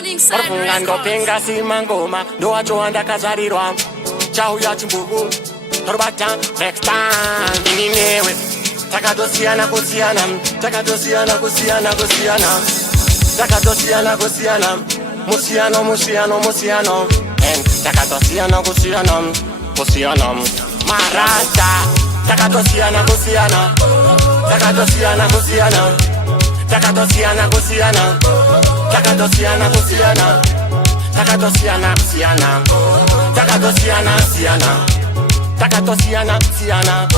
Orfungando penga simangoma Doa joanda kazarirwa Chau ya chimbugu Torbata next time Ininewe Takadosiana kusiana Takadosiana kusiana kusiana Takadosiana kusiana Musiano musiano musiano And takadosiana kusiana Kusiana Marasta Takadosiana kusiana Takadosiana kusiana Takadosiana kusiana Takadosiana kusiana Takadosiana siana Takadosiana siana Takadosiana siana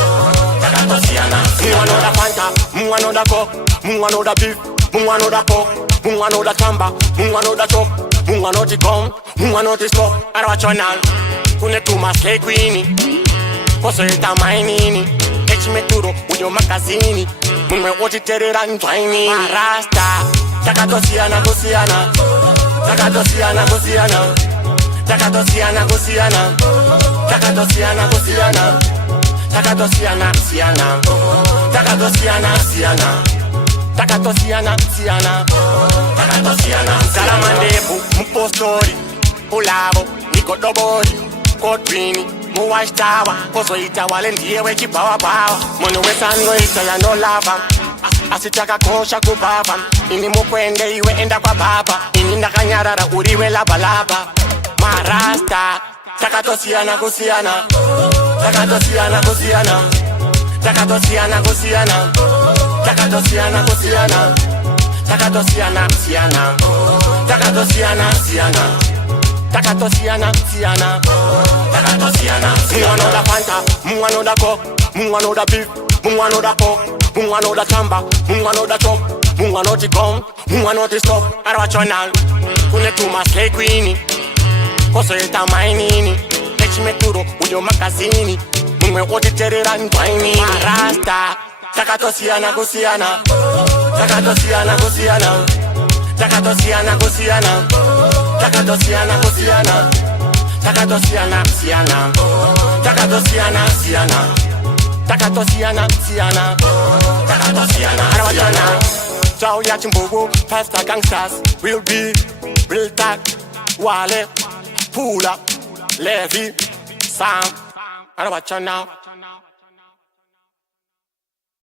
Takadosiana Muano da Fanta, muano da Coke, muano da beef, muano da pork, muano da tamba, muano da chop, muano di gum, muano di stop. Arwachonal, kune tuma slay queenie, koso eta mainini, echi meturo uyo makazini, munwe oti terera ntwaini. Rasta, takadosiana kusiana, takadosiana kusiana, takadosiana kusiana, takadosiana kusiana, takadosiana siana, takadosiana siana, takadosiana siana, takadosiana. Salamandebu, mpostori, ulavo, nikodobori, kodrini, muwashtawa, koso itawale ndiye wechibawa bawa. Mono wesano ita ya no lava, asitaka kosha kubaba. Ini mukwende iwe enda kwa baba, ini ndakanyarara uriwe laba laba. Marasta, takadosiana kusiana, takadosiana kusiana, takadosiana kusiana, takadosiana kusiana, takadosiana siana, takadosiana siana, takadosiana siana, takadosiana. Muano da Fanta, muano da Coke, muano da beef, muano da pork, muano da tamba, muano da chop, muano di gum, muano di stop. Arwachonal, kune tuma slay queenie, koso eta mainini, echi meturo uyo makazini, munwe oti terera ntwaini. Marasta, takadosiana kusiana, takadosiana kusiana, takadosiana kusiana, takadosiana kusiana, takadosiana siana, takadosiana siana, takadosiana siana, takadosiana siana. Chau ya chimbugu, pasta gangsters, real beef, real talk, Wale, Pull Up, Levy, Sam. I know what you now.